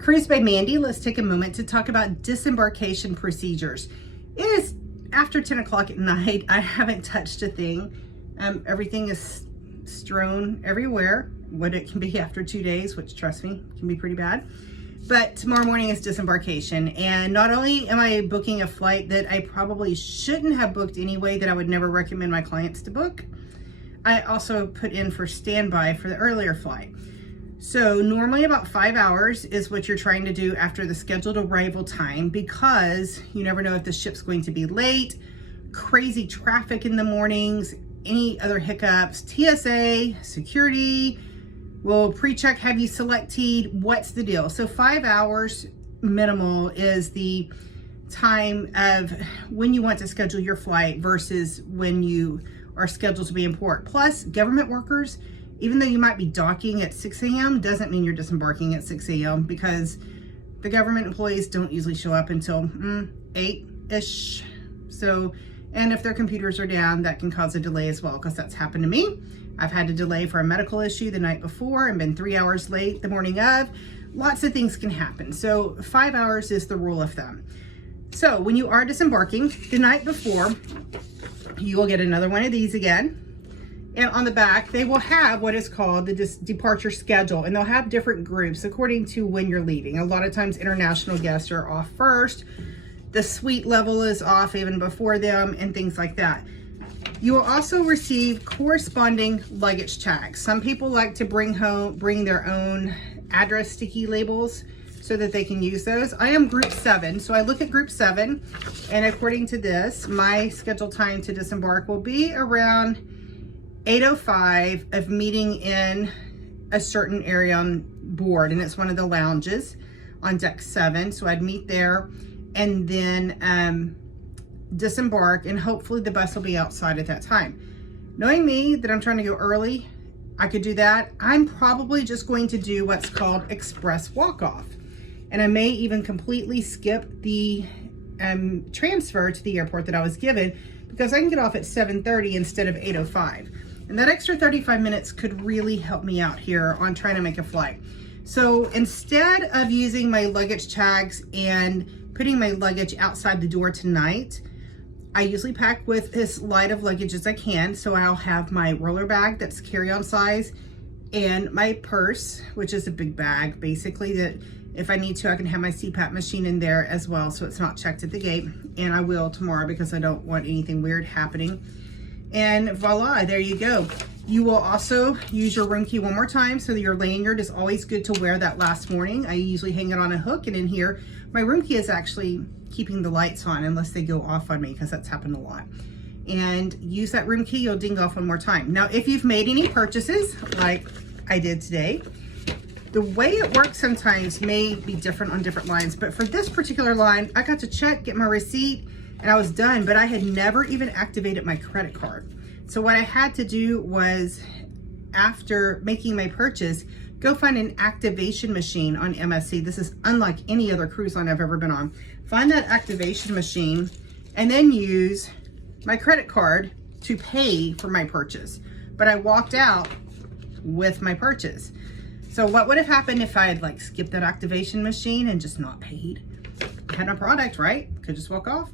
Cruise by Mandy, let's take a moment to talk about disembarkation procedures. It is after 10 o'clock at night. I haven't touched a thing. Everything is strewn everywhere. What it can be after 2 days, which trust me, can be pretty bad. But tomorrow morning is disembarkation. And not only am I booking a flight that I probably shouldn't have booked anyway, that I would never recommend my clients to book, I also put in for standby for the earlier flight. So normally about 5 hours is what you're trying to do after the scheduled arrival time, because you never know if the ship's going to be late, crazy traffic in the mornings, any other hiccups, TSA, security, will pre-check, have you selected, what's the deal? So 5 hours minimal is the time of when you want to schedule your flight versus when you are scheduled to be in port. Plus, government workers, even though you might be docking at 6 a.m., doesn't mean you're disembarking at 6 a.m. because the government employees don't usually show up until 8-ish. So, and if their computers are down, that can cause a delay as well, because that's happened to me. I've had to delay for a medical issue the night before and been 3 hours late the morning of. Lots of things can happen. So 5 hours is the rule of thumb. So when you are disembarking the night before, you will get another one of these again. And on the back, they will have what is called the departure schedule, and they'll have different groups according to when you're leaving. A lot of times international guests are off first. The suite level is off even before them and things like that. You will also receive corresponding luggage tags. Some people like to bring their own address sticky labels so that they can use those. I am group 7, so I look at group 7, and according to this, my scheduled time to disembark will be around 8:05 of meeting in a certain area on board, and it's one of the lounges on deck 7. So I'd meet there and then disembark, and hopefully the bus will be outside at that time. Knowing me that I'm trying to go early, I could do that. I'm probably just going to do what's called express walk-off, and I may even completely skip the transfer to the airport that I was given, because I can get off at 7:30 instead of 8:05. And that extra 35 minutes could really help me out here on trying to make a flight. So instead of using my luggage tags and putting my luggage outside the door tonight, I usually pack with as light of luggage as I can. So I'll have my roller bag that's carry-on size and my purse, which is a big bag, basically, that if I need to, I can have my CPAP machine in there as well, so it's not checked at the gate. And I will tomorrow because I don't want anything weird happening. And voila, there you go. You will also use your room key one more time, so that your lanyard is always good to wear that last morning. I usually hang it on a hook, and in here, my room key is actually keeping the lights on unless they go off on me, because that's happened a lot. And use that room key, you'll ding off one more time. Now, if you've made any purchases, like I did today, the way it works sometimes may be different on different lines, but for this particular line, I got to check, get my receipt, and I was done, but I had never even activated my credit card. So what I had to do was, after making my purchase, go find an activation machine on MSC. This is unlike any other cruise line I've ever been on. Find that activation machine and then use my credit card to pay for my purchase. But I walked out with my purchase. So what would have happened if I had skipped that activation machine and just not paid? I had my product, right? Could just walk off.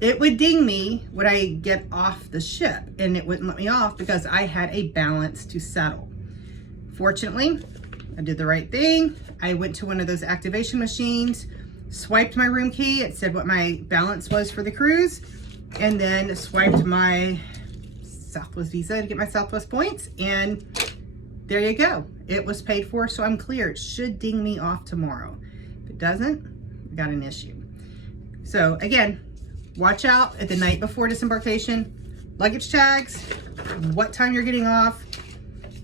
It would ding me when I get off the ship, and it wouldn't let me off because I had a balance to settle. Fortunately, I did the right thing. I went to one of those activation machines, swiped my room key. It said what my balance was for the cruise, and then swiped my Southwest Visa to get my Southwest points, and there you go. It was paid for, so I'm clear. It should ding me off tomorrow. If it doesn't, we got an issue. So again, watch out at the night before disembarkation, luggage tags, what time you're getting off,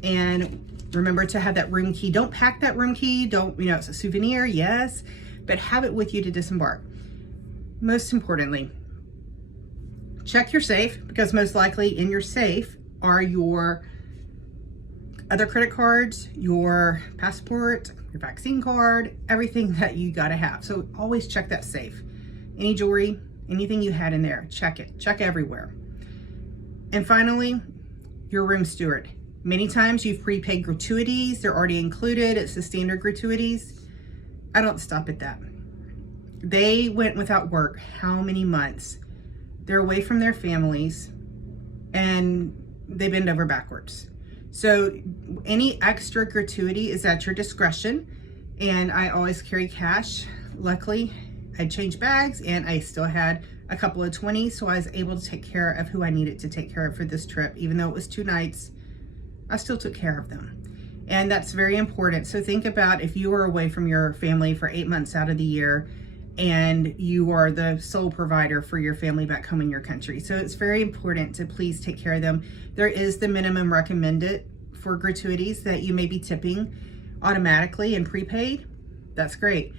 and remember to have that room key. Don't pack that room key. Don't, it's a souvenir, yes, but have it with you to disembark. Most importantly, check your safe, because most likely in your safe are your other credit cards, your passport, your vaccine card, everything that you gotta have. So always check that safe. Any jewelry, anything you had in there, check it. Check everywhere. And finally, your room steward. Many times you've prepaid gratuities. They're already included. It's the standard gratuities. I don't stop at that. They went without work how many months? They're away from their families and they bend over backwards. So any extra gratuity is at your discretion, and I always carry cash. Luckily, I changed bags and I still had a couple of 20s, so I was able to take care of who I needed to take care of for this trip. Even though it was 2 nights, I still took care of them. And that's very important. So think about if you are away from your family for 8 months out of the year and you are the sole provider for your family back home in your country. So it's very important to please take care of them. There is the minimum recommended for gratuities that you may be tipping automatically and prepaid. That's great.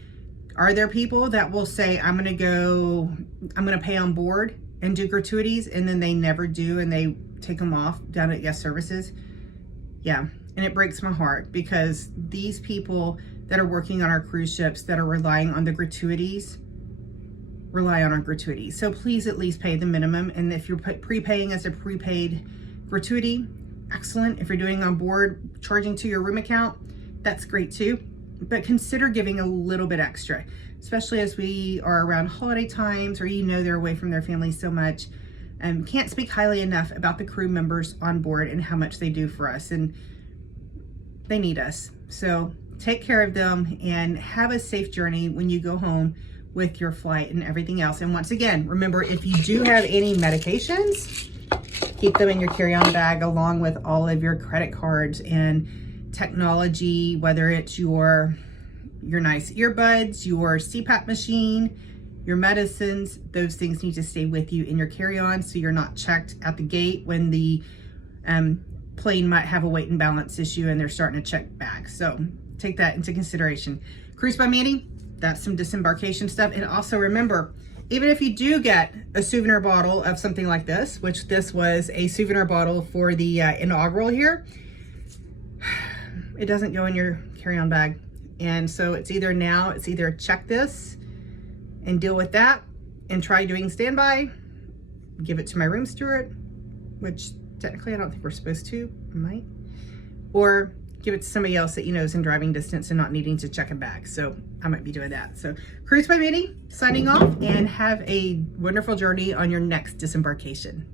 Are there people that will say, I'm gonna pay on board and do gratuities, and then they never do and they take them off down at Guest Services? Yeah, and it breaks my heart because these people that are working on our cruise ships that are relying on the gratuities, rely on our gratuities. So please at least pay the minimum. And if you're prepaying as a prepaid gratuity, excellent. If you're doing on board, charging to your room account, that's great too. But consider giving a little bit extra, especially as we are around holiday times or they're away from their families so much. Can't speak highly enough about the crew members on board and how much they do for us, and they need us. So take care of them and have a safe journey when you go home with your flight and everything else. And once again, remember, if you do have any medications, keep them in your carry-on bag along with all of your credit cards and technology, whether it's your nice earbuds, your CPAP machine, your medicines. Those things need to stay with you in your carry-on so you're not checked at the gate when the plane might have a weight and balance issue and they're starting to check bags. So take that into consideration. Cruise by Mandy, that's some disembarkation stuff. And also remember, even if you do get a souvenir bottle of something like this, which this was a souvenir bottle for the inaugural here, it doesn't go in your carry-on bag. And so it's either check this and deal with that and try doing standby, give it to my room steward, which technically I don't think we're supposed to, might, or give it to somebody else that is in driving distance and not needing to check a bag. So I might be doing that. So Cruise by Mandy signing off, and have a wonderful journey on your next disembarkation.